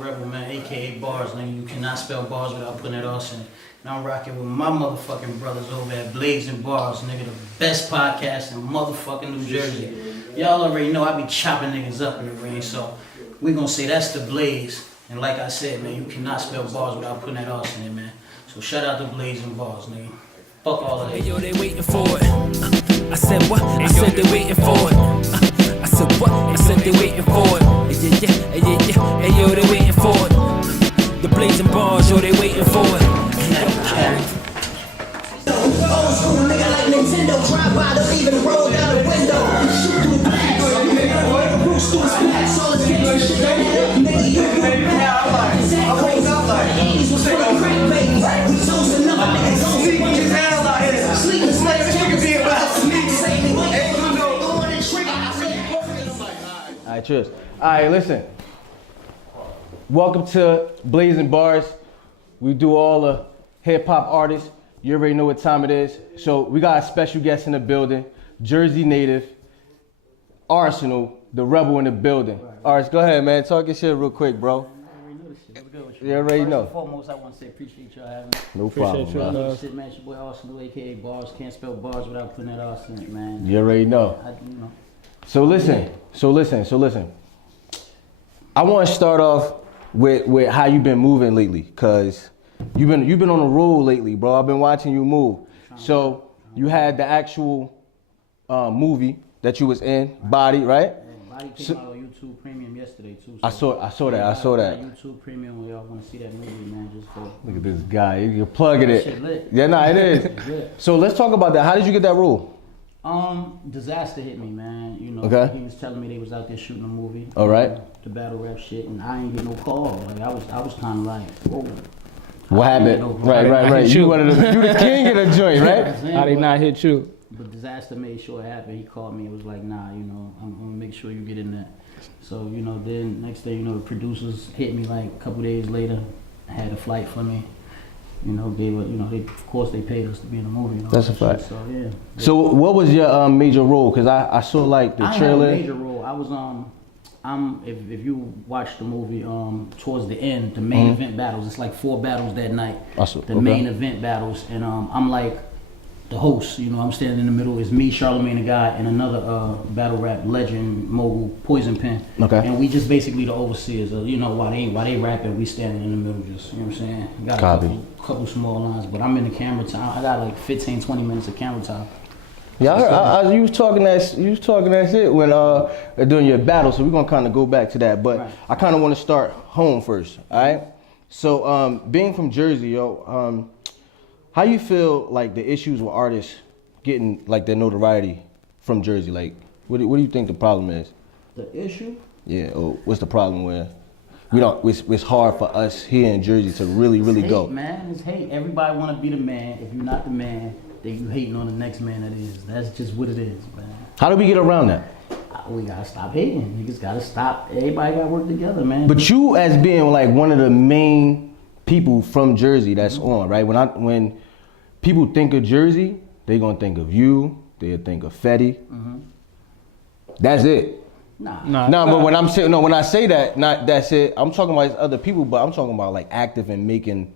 Rebel, man, aka Bars, nigga. You cannot spell bars without putting that arse in it. And I'm rocking with my motherfucking brothers over at Blazing Bars, nigga, the best podcast in motherfucking New Jersey. Y'all already know I be chopping niggas up in the ring, so we gonna say that's the Blaze. And like I said, man, you cannot spell bars without putting that arse in it, man. So shout out to Blazing Bars, nigga. Fuck all of that. Hey yo, they waiting for it. I said what? I said they waiting for it. I said what? I said they waiting for it. Yeah. Hey yo, they waiting for it. The Blazing Bars, yo, they waiting for it. Old school nigga like Nintendo, drive by, don't even roll down the window. Shoot through glass, Bruce through splash, all the kids shit. Nigga, you '80s was full of crack babies. We toast another niggas on sleeping hell out here. Sleepless nights, nigga be about to meet. All right, cheers. All right, listen. Welcome to Blazing Bars. We do all the hip hop artists. You already know what time it is. So we got a special guest in the building, Jersey native, Arsonal, the rebel in the building. Ars, go ahead, man. Talk your shit real quick, bro. You already know. First and foremost, I want to say appreciate y'all having me. No problem, bro. Shit, man, it's your boy Arsonal, aka Bars. Can't spell bars without putting that arse in it, man. You already know. So listen. I want to start off with how you've been moving lately, cause you've been on a roll lately, bro. I've been watching you move. So you had the actual movie that you was in, Body, right? Body came out on YouTube Premium yesterday too. So I saw that. YouTube Premium, when y'all want to see that movie, man, just go. Look at this guy. You're plugging it. Shit lit. Yeah, nah, it is. So let's talk about that. How did you get that role? Disaster hit me, man. You know, Okay. He was telling me they was out there shooting a movie. All right. The battle rap shit, and I ain't get no call. Like I was kind of like, whoa. What happened? Right. You the king of the joint, right? How they not hit you? But Disaster made sure it happened. He called me and was like, nah, you know, I'm gonna make sure you get in there. So, you know, then next day, you know, the producers hit me like a couple days later, had a flight for me. You know, of course they paid us to be in the movie. You know, That's a fact. So, yeah. So what was your major role? Cause I saw like the trailer. I had a major role. I was if you watch the movie, towards the end, the main event battles, it's like 4 battles that night. The main event battles, and I'm like the host. You know, I'm standing in the middle. It's me, Charlamagne the Guy, and another battle rap legend mogul, Poison Pen. Okay. And we just basically the overseers. You know, while they rapping, we standing in the middle, just, you know what I'm saying. Got a couple small lines, but I'm in the camera time. I got like 15, 20 minutes of camera time. Yeah, you was talking that shit when during your battle, so we're gonna kind of go back to that. But right. I kind of want to start home first, all right? So being from Jersey, yo, how you feel like the issues with artists getting like their notoriety from Jersey? Like, what do you think the problem is? The issue? Yeah, or what's the problem where we don't? It's hard for us here in Jersey to really hate, go. Man, it's hate. Everybody want to be the man. If you're not the man, then you hating on the next man that is. That's just what it is, man. How do we get around that? We gotta stop hating. Niggas gotta stop. Everybody gotta work together, man. But you, as being like one of the main people from Jersey that's on, right? When people think of Jersey, they gonna think of you. They'll think of Fetty. That's it. Nah. But when I say that, not that's it. I'm talking about other people, but I'm talking about like active and making.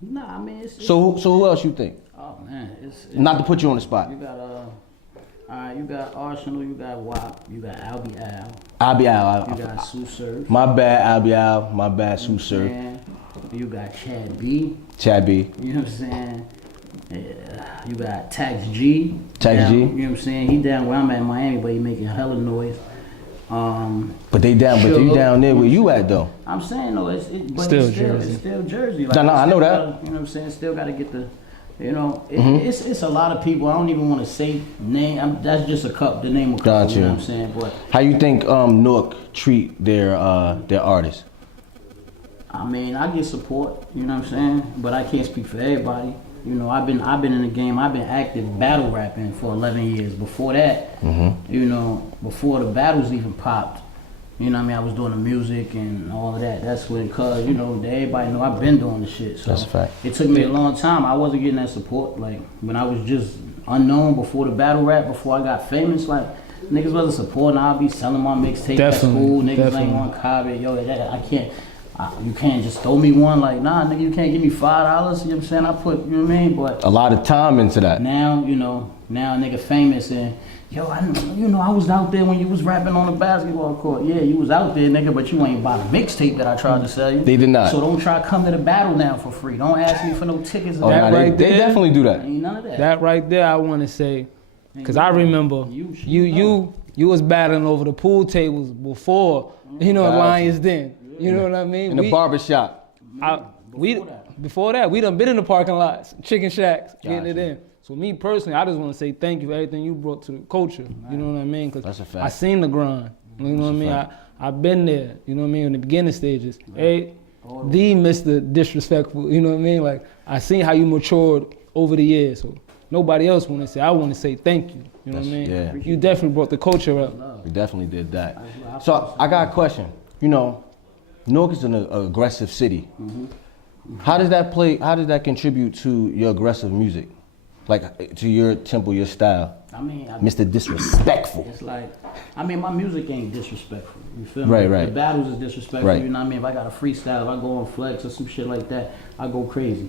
Nah, I mean. So who else you think? Oh man, it's not to put you on the spot. You got you got Arsonal, you got WAP, you got Albie Al. You got Sue Surf. My bad, Albie Al. My bad, Sue Surf. You got Chad B. You know what I'm saying? Yeah. You got Tax G. G. You know what I'm saying? He down where I'm at in Miami, but he making hella noise. But you down there where you at though? I'm saying though, but still it's Jersey. It's still Jersey. Like, I know that. You know what I'm saying? Still got to get the, you know, it's a lot of people. I don't even want to say name. That's just the name of couple. Gotcha. You know what I'm saying? But how you think Twork treat their artists? I mean, I get support. You know what I'm saying? But I can't speak for everybody. You know, I've been in the game. I've been active battle rapping for 11 years. Before that, you know, before the battles even popped, you know what I mean, I was doing the music and all of that. That's when, cause you know, everybody know I've been doing the shit. So that's a fact. It took me a long time. I wasn't getting that support. Like when I was just unknown before the battle rap, before I got famous, like niggas wasn't supporting. I'll be selling my mixtape at school. Niggas ain't want copy. Yo, I can't. You can't just throw me one like, nah, nigga, you can't give me $5. You know what I'm saying? I put, you know what I mean? But a lot of time into that. now, you know, now nigga famous and, yo, I was out there when you was rapping on the basketball court. Yeah, you was out there, nigga, but you ain't bought a mixtape that I tried to sell you. They did not. So don't try to come to the battle now for free. Don't ask me for no tickets. Oh, nah, they definitely do that. Ain't none of that. That right there, I want to say, because I remember you was battling over the pool tables before, you know, Lions Den. You know what I mean? In the barbershop. Before that, we done been in the parking lots, chicken shacks, getting it in. So me personally, I just want to say thank you for everything you brought to the culture. You know what I mean? Because I seen the grind. You know what I mean? I've been there. You know what I mean? In the beginning stages. Hey, the Mr. Disrespectful. You know what I mean? Like I seen how you matured over the years. So nobody else want to say. I want to say thank you. You know what I mean? Yeah. You definitely brought the culture up. We definitely did that. So I got a question. You know, Newark is an aggressive city. How does that play? How does that contribute to your aggressive music? Like to your tempo, your style? I mean, Mr. Disrespectful. It's like, I mean, my music ain't disrespectful. You feel me? Right. The battles is disrespectful. Right. You know what I mean? If I got a freestyle, if I go on flex or some shit like that, I go crazy.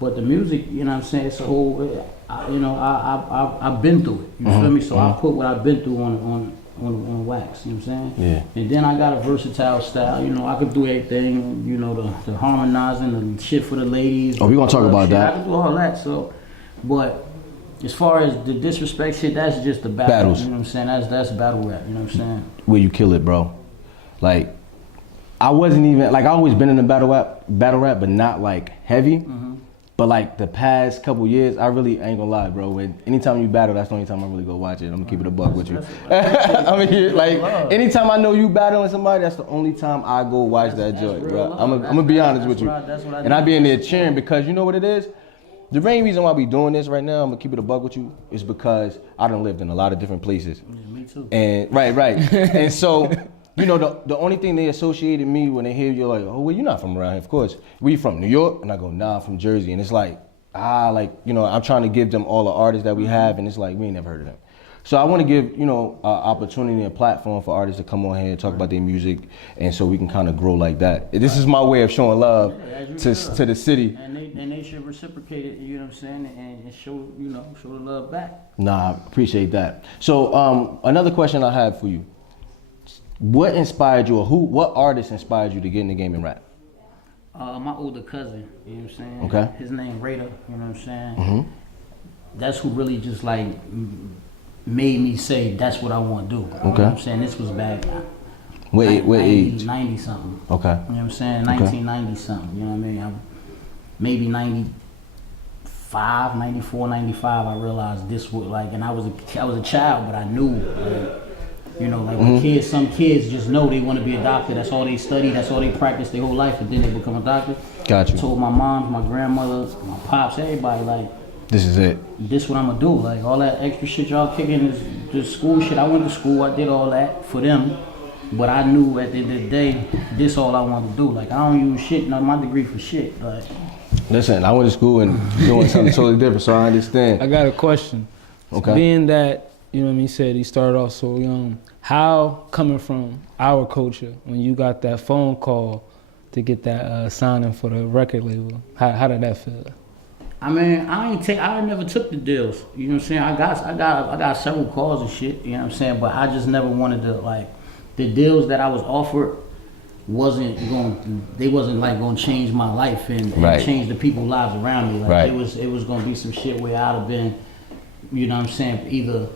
But the music, you know what I'm saying? It's a whole, I've been through it. You feel me? So I put what I've been through on wax. You know what I'm saying? Yeah. And then I got a versatile style. You know, I could do everything. You know, the harmonizing, the shit for the ladies. Oh, we gonna talk about that. I can do all that. So, but as far as the disrespect shit, that's just the battle. Battles. You know what I'm saying? That's battle rap. You know what I'm saying? Where you kill it, bro. Like, I wasn't even like I always been in the battle rap, but not like heavy. But like the past couple years, I really ain't gonna lie, bro. Anytime you battle, that's the only time I really go watch it. I'm gonna keep it a buck with you. I mean, like anytime I know you battling somebody, that's the only time I go watch that joint, bro. I'm gonna be honest with you. And I be in there cheering because you know what it is. The main reason why we doing this right now, I'm gonna keep it a buck with you, is because I done lived in a lot of different places. Me too. And right. And so, you know, the only thing they associated me when they hear you're like, oh, well, you're not from around here, of course. Where you from, New York? And I go, nah, I'm from Jersey. And it's like, you know, I'm trying to give them all the artists that we have, and it's like, we ain't never heard of them. So I want to give, you know, an opportunity, a platform for artists to come on here and talk about their music, and so we can kind of grow like that. This is my way of showing love to the city. And they should reciprocate it, you know what I'm saying, and show the love back. Nah, I appreciate that. So another question I have for you. What inspired you, or what artist inspired you to get in the game and rap? My older cousin, you know what I'm saying? Okay. His name Raider, you know what I'm saying? That's who really just like made me say that's what I want to do. You know what I'm saying? This was back what age? 90 something. Okay. You know what I'm saying? 1990 something, you know what I mean? Maybe 95, 94, 95, I realized this would like, and I was a child, but I knew, like, you know, like when some kids just know they want to be a doctor. That's all they study. That's all they practice their whole life, and then they become a doctor. Got you. I told my mom, my grandmother, my pops, everybody, like, this is it. This what I'm gonna do. Like all that extra shit y'all kicking is just school shit. I went to school. I did all that for them, but I knew at the end of the day, this all I wanted to do. Like I don't use shit, none of my degree for shit. Like, listen, I went to school and doing something totally different, so I understand. I got a question. Okay. Being that, you know what I mean, said he started off so young, how coming from our culture, when you got that phone call to get that signing for the record label, how did that feel? I mean, I never took the deals. You know what I'm saying? I got several calls and shit. You know what I'm saying? But I just never wanted to like the deals that I was offered wasn't going to change my life and change the people's lives around me. Like it was going to be some shit where I'd have been, you know what I'm saying, either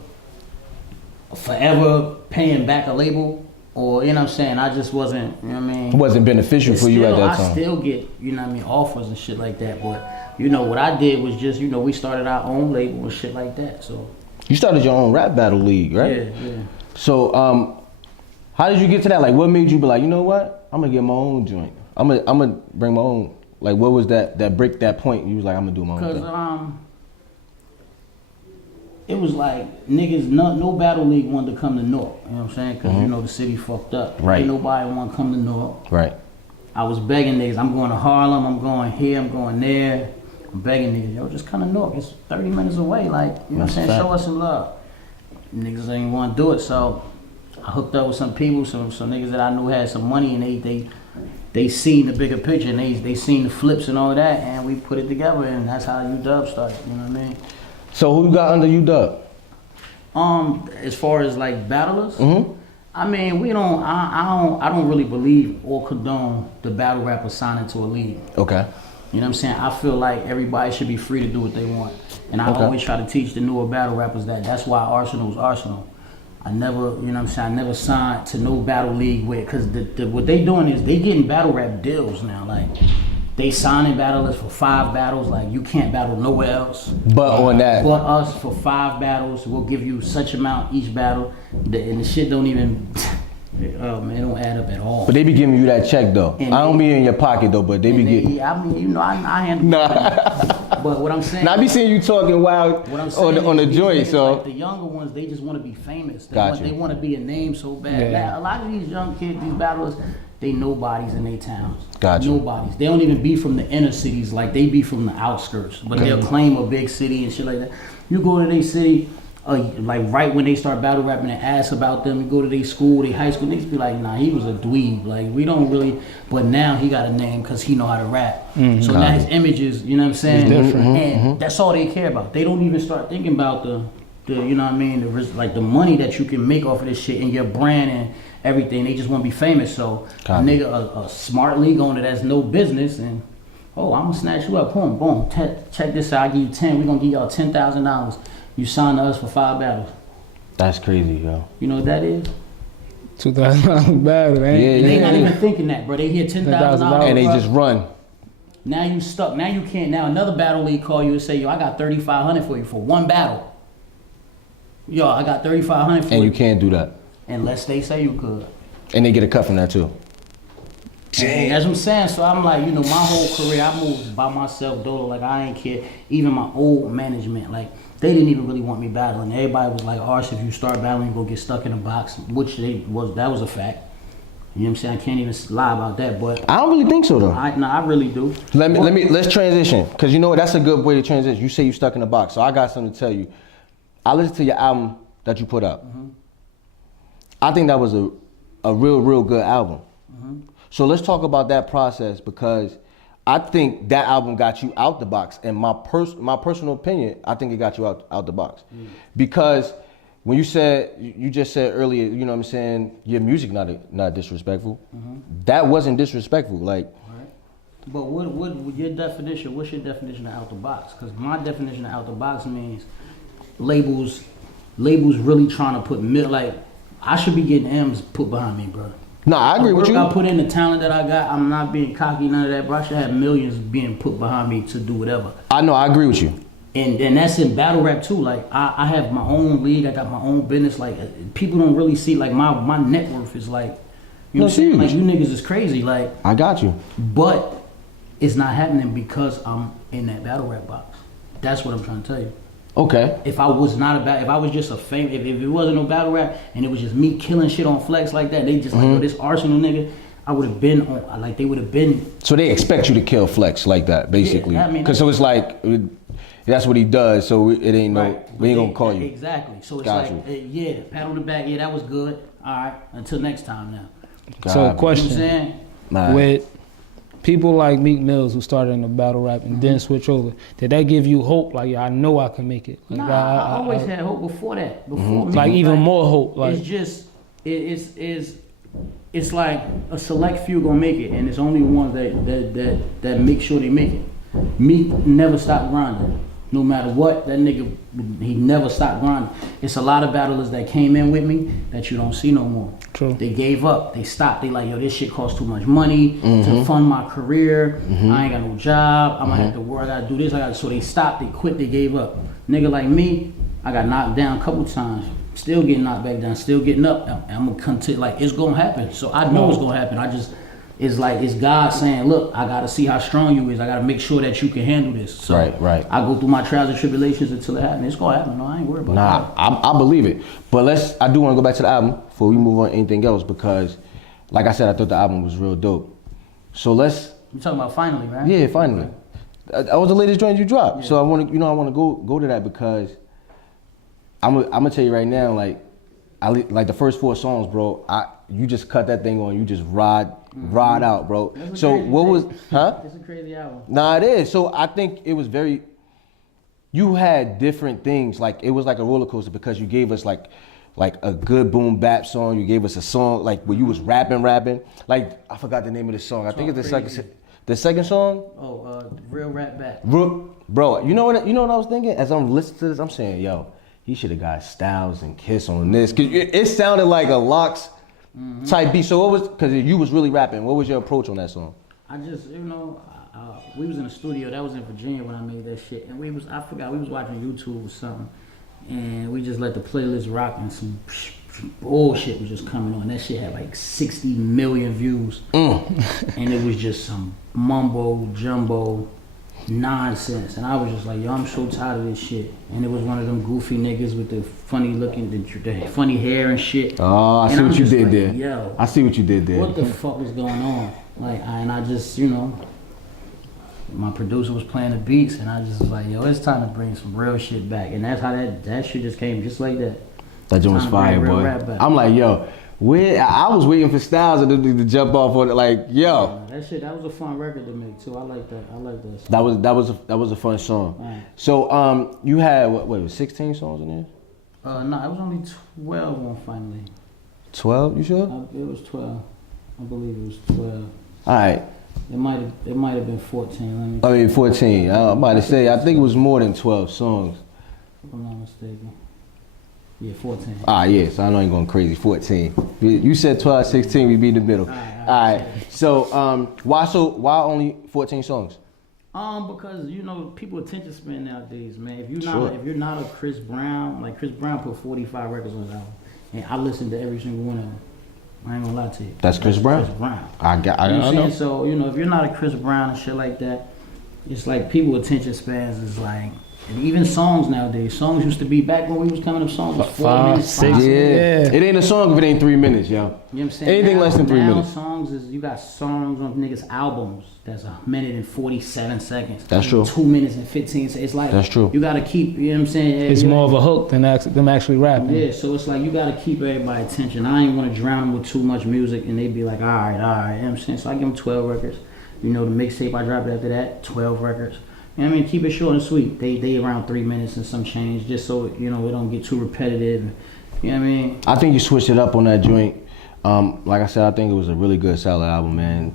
forever paying back a label or, you know what I'm saying, I just wasn't, you know what I mean? It wasn't beneficial for you at that time. I still get, you know what I mean, offers and shit like that, but you know, what I did was just, you know, we started our own label and shit like that, so. You started your own rap battle league, right? Yeah. So, how did you get to that? Like, what made you be like, you know what? I'm gonna get my own joint. I'm gonna bring my own. Like, what was that break, that point? You was like, I'm gonna do my own thing. Cause it was like niggas, no battle league wanted to come to Newark. You know what I'm saying? Cause you know the city fucked up. Right. Ain't nobody want to come to Newark. Right. I was begging niggas. I'm going to Harlem. I'm going here. I'm going there. I'm begging niggas, yo, just come to Newark. It's 30 minutes away. Like, you know what I'm saying? Show us some love. Niggas ain't want to do it, so I hooked up with some people, some niggas that I knew had some money, and they they seen the bigger picture and they seen the flips and all of that, and we put it together, and that's how UW started. You know what I mean? So who you got under UW? As far as like battlers, I mean, I don't really believe or condone the battle rapper signing to a league. Okay. You know what I'm saying? I feel like everybody should be free to do what they want. And I always try to teach the newer battle rappers that. That's why Arsonal was Arsonal. I never, you know what I'm saying, I never signed to no battle league with, because what they doing is they getting battle rap deals now. Like, they signing battlers for 5 battles, like you can't battle nowhere else. But on that. But us for 5 battles, we'll give you such amount each battle, and the shit don't even, oh man, it don't add up at all. But they be giving you that check though. And I don't be in your pocket though, but they be getting. I mean, you know, I handle that. But what I'm saying. Now I be seeing you talking wild on the joint, so. Like the younger ones, they just want to be famous. Gotcha. They want to be a name so bad. Yeah. Now, a lot of these young kids, these battlers, they nobodies in their towns. Gotcha. Nobodies. They don't even be from the inner cities. Like, they be from the outskirts. But they'll claim a big city and shit like that. You go to their city, like right when they start battle rapping and ask about them, you go to their school, their high school, they just be like, nah, he was a dweeb. Like, we don't really, but now he got a name because he know how to rap. So now his image is, you know what I'm saying? It's different. And that's all they care about. They don't even start thinking about the you know what I mean, the money that you can make off of this shit and your brand and everything. They just want to be famous. So a nigga, a smart league owner that's no business, and I'm gonna snatch you up, boom, boom, check this out, I give you 10, we gonna give y'all $10,000. You sign to us for 5 battles. That's crazy, yo. You know what that is? $2,000 battle, man. Yeah, They not even thinking that, bro. They hear $10,000 and they just run. Now you stuck. Now you can't. Now another battle league call you and say, yo, I got $3,500 for you for one battle. Yo, I got $3,500 for you. And you can't do that. Unless they say you could. And they get a cut from that too. And that's what I'm saying. So I'm like, you know, my whole career, I moved by myself, though. Like, I ain't care. Even my old management, like, they didn't even really want me battling. Everybody was like, Ars, if you start battling, you're gonna get stuck in a box, which that was a fact. You know what I'm saying? I can't even lie about that, but I don't really think so though. I really do. Let's transition, because you know what, that's a good way to transition. You say you stuck in a box, so I got something to tell you. I listened to your album that you put out. I think that was a real good album. So let's talk about that process, because I think that album got you out the box. And my personal opinion, I think it got you out the box. Because when you just said earlier, you know what I'm saying, your music not disrespectful. That wasn't disrespectful. Like, but what's your definition of out the box? Because my definition of out the box means labels really trying to put like, I should be getting M's put behind me, bro. No, I agree with you. I put in the talent that I got. I'm not being cocky, none of that, bro. I should have millions being put behind me to do whatever. I know, I agree with you. And that's in battle rap too. Like, I have my own league. I got my own business. Like, people don't really see, like, my net worth is like, you know what I'm saying? Like, you niggas is crazy. Like, I got you. But it's not happening because I'm in that battle rap box. That's what I'm trying to tell you. Okay. If I was just a fame, if it wasn't no battle rap and it was just me killing shit on Flex like that, they just like, yo, this Arsonal nigga, I would have been on, like, they would have been. So they expect you to kill Flex like that, basically. Yeah, I mean, cause so it's like, that's what he does, so it ain't we ain't gonna call you. Exactly. So it's pat on the back, that was good. All right, until next time now. So question, you know what I'm saying? With people like Meek Mills who started in the battle rap and then switch over, did that give you hope? Like, I know I can make it. Like, I always had hope before that. Before like, even more hope. Like, it's just it's like a select few gonna make it, and it's only ones that make sure they make it. Meek never stopped grinding. No matter what, that nigga, he never stopped grinding. It's a lot of battlers that came in with me that you don't see no more. True. They gave up. They stopped. They like, yo, this shit costs too much money to fund my career. I ain't got no job. I'm gonna have to work. I gotta do this. So they stopped. They quit. They gave up. Nigga like me, I got knocked down a couple times. Still getting knocked back down. Still getting up. I'm gonna continue. Like, it's gonna happen. So I know it's gonna happen. It's like, it's God saying, look, I gotta see how strong you is. I gotta make sure that you can handle this. So right. I go through my trials and tribulations until it happens. It's gonna happen. No, I ain't worried about that. I believe it. But I do want to go back to the album before we move on to anything else, because, like I said, I thought the album was real dope. So You talking about Finally, right? Yeah, Finally. That was the latest joint you dropped. Yeah. So I want to go to that, because I'm gonna tell you right now, like the first 4 songs, bro, you just cut that thing on, you just ride out, bro. So what was, It's a crazy album. Nah, it is. So I think it was very, you had different things, like it was like a roller coaster because you gave us like a good boom bap song, you gave us a song like where you was rapping. Like, I forgot the name of the song. I think it's the second song. Oh, Real Rap Back. Bro, you know what I was thinking? As I'm listening to this, I'm saying, yo, he should have got Styles and Kiss on this. Cause it sounded like a Locks type beat. So what was, cause you was really rapping, what was your approach on that song? I just, we was in the studio, that was in Virginia when I made that shit. And we was watching YouTube or something. And we just let the playlist rock and some bullshit was just coming on. That shit had like 60 million views. And it was just some mumbo jumbo nonsense. And I was just like, yo, I'm so tired of this shit. And it was one of them goofy niggas with the funny looking, the funny hair and shit. Oh, I see what you did there. Yo, I see what you did there. What the fuck was going on? Like, I just, my producer was playing the beats, and I just was like, yo, it's time to bring some real shit back. And that's how that shit just came, just like that. That joint was fire, boy. I'm like, yo, I was waiting for Styles to jump off on it, like, yo. Yeah, that was a fun record to make too. I like that. That was a fun song. Right. So you had was 16 songs in there? No, it was only 12 on finally. 12? You sure? It was 12. I believe it was 12. All right. It might have been 14. 14. I'm about to say, I think it was more than 12 songs. If I'm not mistaken. Yeah, 14. Yeah, so I know I ain't going crazy. 14. You said 12, 16, we be in the middle. All right. So, why only 14 songs? Because people attention span nowadays, man. If you're not a Chris Brown, like Chris Brown put 45 records on his album, and I listened to every single one of them. I ain't gonna lie to you. That's Chris Brown. Chris Brown. I know. So if you're not a Chris Brown and shit like that, it's like people attention spans is like. And even songs nowadays. Songs used to be back when we was coming up. Songs was 4 minutes, 6. Yeah. It ain't a song if it ain't 3 minutes, yo. You know what I'm saying? Anything less than 3 minutes. Songs is you got songs on niggas' albums that's 1 minute and 47 seconds. That's true. 2 minutes and 15 seconds. It's like that's true. You gotta keep. You know what I'm saying? It's more of a hook than them actually rapping. Yeah. So it's like you gotta keep everybody's attention. I ain't want to drown them with too much music, and they be like, all right. You know what I'm saying? So I give them 12 records. The mixtape I dropped after that, 12 records. You know what I mean? Keep it short and sweet. They around 3 minutes and some change, just so it don't get too repetitive. You know what I mean? I think you switched it up on that joint. Like I said, I think it was a really good, solid album, man.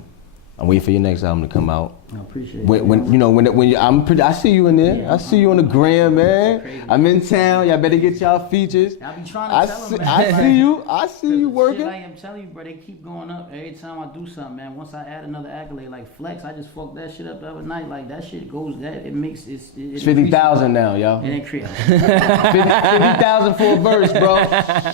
I'm waiting for your next album to come out. I appreciate it. I see you in there. Yeah, I see you on the gram, man. I'm in town. Y'all better get y'all features. I be trying to tell them, man. I see you working. Shit, I am telling you, bro. They keep going up every time I do something, man. Once I add another accolade like Flex, I just fucked that shit up the other night. Like that shit goes it's 50,000 now, yo. And it creates 50,000 for a verse, bro.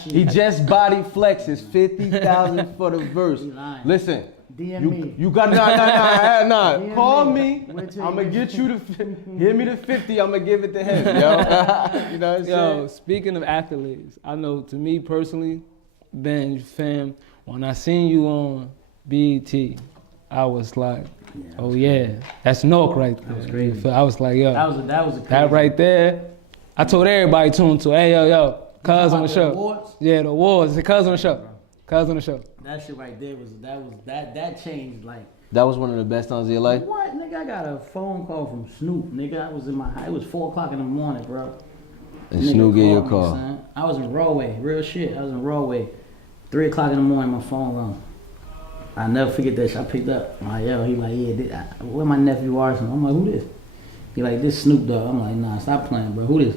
He just bodied Flex. It's 50,000 for the verse. Listen. DM me. You got nah. Call me. I'm gonna get you give me the 50. I'm gonna give it to him, yo. You know what I'm saying? Speaking of accolades, I know to me personally, Ben, fam, when I seen you on BET, I was like, oh yeah, that's Twork right there. That was crazy. I was like, yo, that right there. I told everybody tune to, hey yo, cuz on the show. Awards? Yeah, the awards. The cuz on the show. Cuz on the show. That shit right there that changed like. That was one of the best times of your life? What, nigga? I got a phone call from Snoop, nigga. It was 4 o'clock in the morning, bro. And Snoop gave you a call. I was in Broadway, real shit. I was in Broadway. 3 o'clock in the morning, my phone rung. I never forget that shit. I picked up. I'm like, yo, he like, yeah, where my nephew Arsonal? I'm like, who this? He like, this Snoop Dogg. I'm like, nah, stop playing, bro. Who this?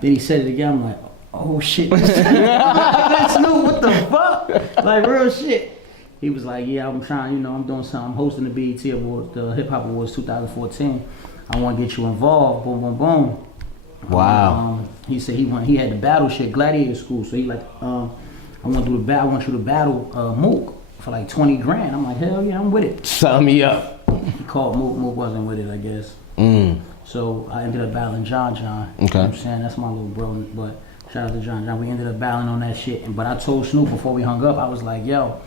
Then he said it again. I'm like, oh shit. That's Snoop, what the fuck? Like, real shit. He was like, yeah, I'm trying, I'm doing something. I'm hosting the BET Awards, the Hip Hop Awards 2014. I want to get you involved. Boom, boom, boom. Wow. He said he had the battle shit, Gladiator School. So he like, I want you to battle Mook for like 20 grand. I'm like, hell yeah, I'm with it. Sign me up. He called Mook. Mook wasn't with it, I guess. So I ended up battling John. Okay. You know what I'm saying? That's my little bro. But shout out to John. We ended up battling on that shit. But I told Snoop before we hung up, I was like, yo,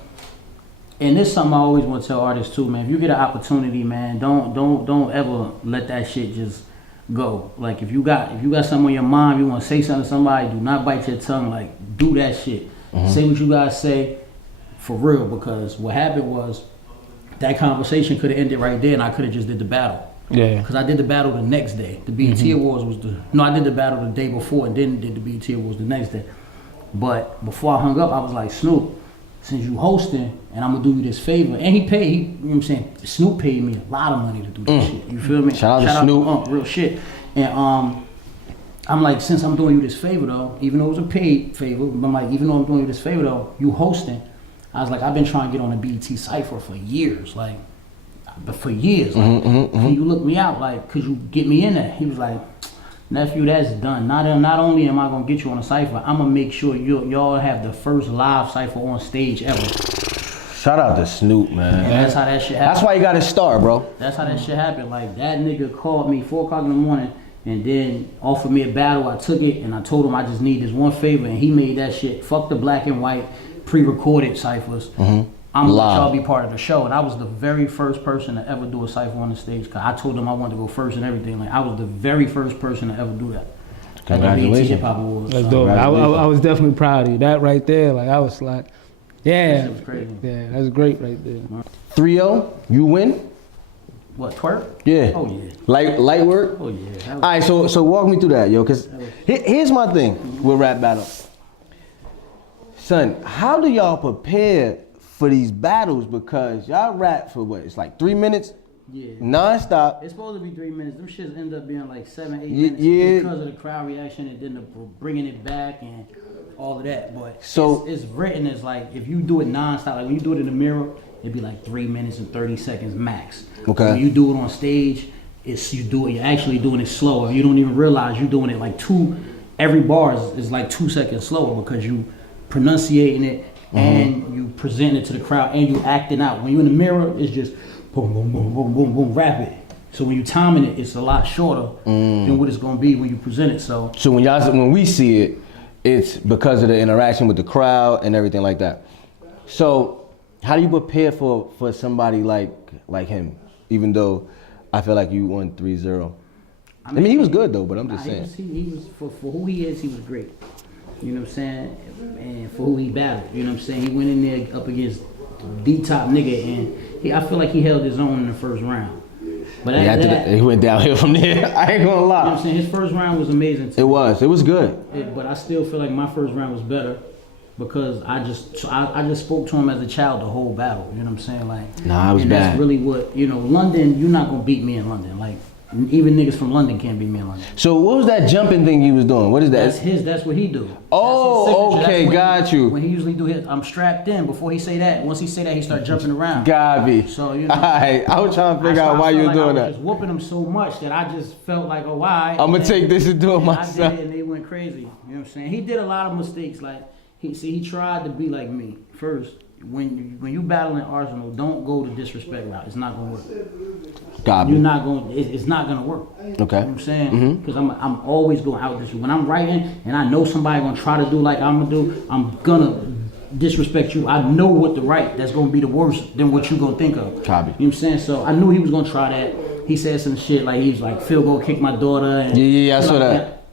and this is something I always want to tell artists too, man. If you get an opportunity, man, don't ever let that shit just go. Like if you got something on your mind, you want to say something to somebody, do not bite your tongue. Like do that shit. Say what you gotta say. for real, because what happened was that conversation could have ended right there, and I could have just did the battle. Yeah. Because I did the battle the next day. The BET Awards was I did the battle the day before, and then did the BET Awards the next day. But before I hung up, I was like, Snoop, since you hosting, and I'm gonna do you this favor, and he paid. You know what I'm saying? Snoop paid me a lot of money to do this shit. You feel me? Shout out to Snoop. Real shit. And I'm like, since I'm doing you this favor though, even though it was a paid favor, but I'm like, even though I'm doing you this favor though, you hosting. I was like, I've been trying to get on the BET Cypher for years, like, can you look me out, like, could you get me in there? He was like, nephew, that's done. Not only am I gonna get you on a cypher, I'm gonna make sure y'all have the first live cypher on stage ever. Shout out to Snoop, man. And that's how that shit happened. That's why you got his star, bro. That's how that shit happened. Like, that nigga called me 4 o'clock in the morning and then offered me a battle. I took it and I told him I just need this one favor, and he made that shit. Fuck the black and white pre-recorded ciphers. I'm gonna let y'all be part of the show. And I was the very first person to ever do a cipher on the stage. Cause I told them I wanted to go first and everything. Like, I was the very first person to ever do that. Congratulations. Hip Hop Awards. That's dope. I was definitely proud of you. That right there, like, I was like, yeah. That was crazy. Yeah, that's great right there. 3-0, you win? What, twerk? Yeah. Oh yeah. Light work? Oh yeah. All right, so walk me through that, yo, cause here's my thing with rap battle. Son, how do y'all prepare for these battles? Because y'all rap for what? It's like 3 minutes? Yeah. Non-stop. It's supposed to be 3 minutes. Them shits end up being like 7, 8 Yeah, minutes yeah. because of the crowd reaction and then the bringing it back and all of that. But So- it's written as like, if you do it non-stop, like when you do it in the mirror, it'd be like 3 minutes and 30 seconds max. Okay. When you do it on stage, you're actually doing it slower. You don't even realize you're doing it like every bar is like 2 seconds slower because you pronunciating it and you present it to the crowd and you acting out. When you're in the mirror, it's just boom, boom, boom, boom, boom, boom, rapid. So when you timing it, it's a lot shorter than what it's gonna be when you present it. So when we see it, it's because of the interaction with the crowd and everything like that. So how do you prepare for somebody like him? Even though I feel like you won 3-0. I mean, he was good though, but I'm just saying. He was for who he is, he was great. You know what I'm saying? And for who he battled, you know what I'm saying? He went in there up against the top nigga, and I feel like he held his own in the first round. But after that, he went downhill from there. I ain't gonna lie. You know what I'm saying? His first round was amazing too. It was good. But I still feel like my first round was better because I just spoke to him as a child the whole battle. You know what I'm saying? Like, nah, it was and bad. That's really what, you know, London, you're not gonna beat me in London. Like, even niggas from London can't beat me in London. So what was that jumping thing he was doing? What is that? That's what he do. Oh, okay, got you. When he usually do his, I'm strapped in. Before he say that, once he say that, he start jumping around. Got me. So, you know. Alright, I was trying to figure out why you were doing I that. was just whooping him so much that I just felt like, oh, why? I'm gonna take this and do it myself. I did it and they went crazy. You know what I'm saying? He did a lot of mistakes. Like, he tried to be like me. First, when you battling Arsonal, don't go the disrespect route. It's not gonna work. Got me. You're not going. It's not gonna work. Okay. You know what I'm saying? Because I'm always going out this. When I'm writing and I know somebody gonna try to do like I'm gonna do, I'm gonna disrespect you. I know what to write that's gonna be the worst than what you gonna think of. Copy. You know what I'm saying? So I knew he was gonna try that. He said some shit like he was like, Phil gonna kick my daughter. And Yeah, I saw that.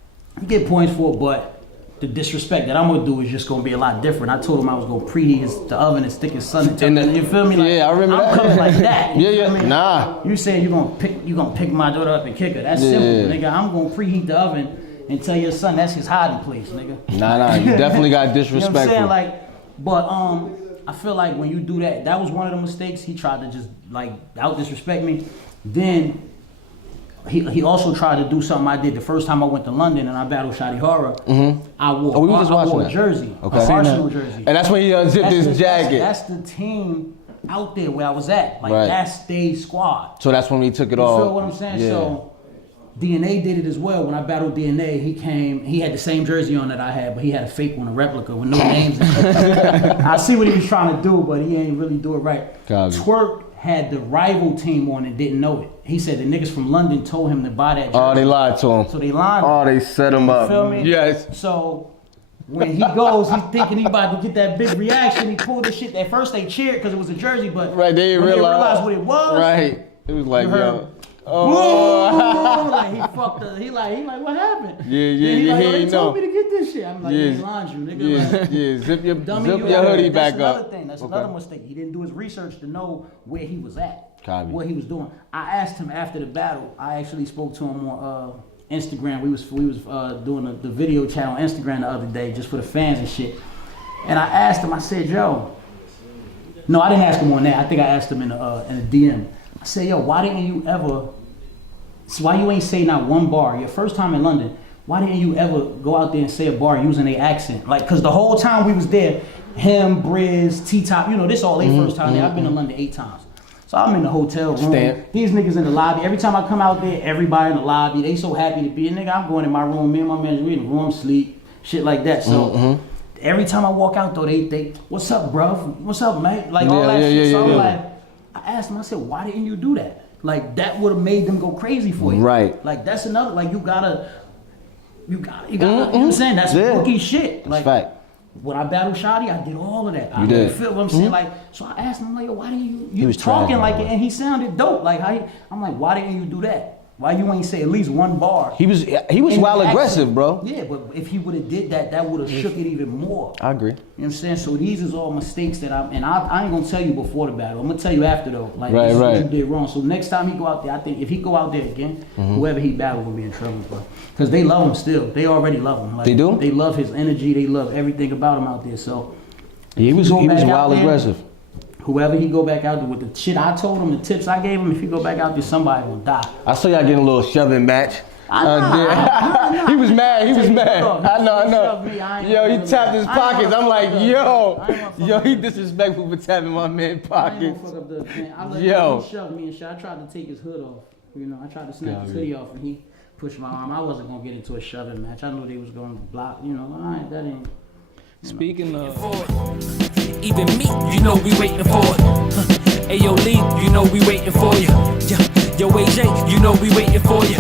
You get points for it, but the disrespect that I'm gonna do is just gonna be a lot different. I told him I was gonna preheat the oven and stick his son in the, you feel me? Like, yeah, I remember I'm that. coming like that. Yeah. Me? Nah. You saying you gonna pick my daughter up and kick her? That's simple, nigga. I'm gonna preheat the oven and tell your son that's his hiding place, nigga. Nah. You definitely got disrespectful. You know what I'm saying? Like, but I feel like when you do that, that was one of the mistakes. He tried to just like out disrespect me. Then he also tried to do something I did the first time I went to London and I battled Shotty Horror. I wore a jersey, okay. an Arsonal jersey. And that's when he unzipped his jacket. That's the team out there where I was at. Like, right. That's their squad. So that's when he took it You off. feel what I'm saying? Yeah. So DNA did it as well. When I battled DNA, he had the same jersey on that I had, but he had a fake one, a replica with no names. I see what he was trying to do, but he ain't really do it right. Twork had the rival team on and didn't know it. He said the niggas from London told him to buy that jersey. Oh, they lied to him. So they lied. Oh, they set him up. You feel me? Yes. So when he goes, he's thinking he about to get that big reaction. He pulled the shit. At first they cheered because it was a jersey, but right, they didn't realize what it was. Right. It was like, yo. Whoa! Like he fucked up. He like, what happened? Yeah, They know. told me to get this shit. I'm like, they lined you, nigga. Like, Zip your dummy, hoodie back up. That's another up. thing. That's another mistake. He didn't do his research to know where he was at, Copy. what he was doing. I asked him after the battle. I actually spoke to him on Instagram. We was doing the video chat on Instagram the other day just for the fans and shit. And I asked him. I said, yo. No, I didn't ask him on that. I think I asked him in a DM. I said, yo, why didn't you ever? Why you ain't say not one bar? Your first time in London. Why didn't you ever go out there and say a bar using their accent? Like, cause the whole time we was there, him, Briz, T-Top, this all their first time there. I've been to London 8 times. So I'm in the hotel room. These niggas in the lobby. Every time I come out there, everybody in the lobby, they so happy to be a nigga. I'm going in my room, me and my manager, we in the room, sleep, shit like that. So every time I walk out though, they what's up, bro? What's up, man? Like all that shit. So I'm like, I asked him, I said, why didn't you do that? Like that would have made them go crazy for you. Right. Like that's another, like you gotta, you know what I'm saying? That's rookie shit. Like, that's fact. When I battled Shotty, I did all of that. You did. Feel what I'm saying? Like, so I asked him, like, why didn't you was talking like it, and he sounded dope. Like, I'm like, why didn't you do that? Why you ain't say at least one bar? He was wild aggressive, bro. Yeah, but if he would have did that, that would have shook it even more. I agree. You know what I'm saying? So these is all mistakes that I ain't gonna tell you before the battle. I'm gonna tell you after though. Like this is what you did wrong. So next time he go out there, I think if he go out there again, whoever he battle will be in trouble, bro. Because they love him still. They already love him. Like, they do? They love his energy. They love everything about him out there. So he was wild aggressive. Whoever he go back out there with the shit I told him, the tips I gave him, if he go back out there, somebody will die. I saw y'all getting a little shoving match. He was mad. I know. Yo, he tapped his pockets. I'm like, yo, he disrespectful for tapping my man's pockets. Yo, he shoved me and shit. I tried to take his hood off. I tried to snap his hoodie off, and he pushed my arm. I wasn't gonna get into a shoving match. I knew they was gonna block. That ain't. Speaking of, even me, we waiting for it. Ayo, Lee, we waiting for you. Yo, AJ, we waiting for you.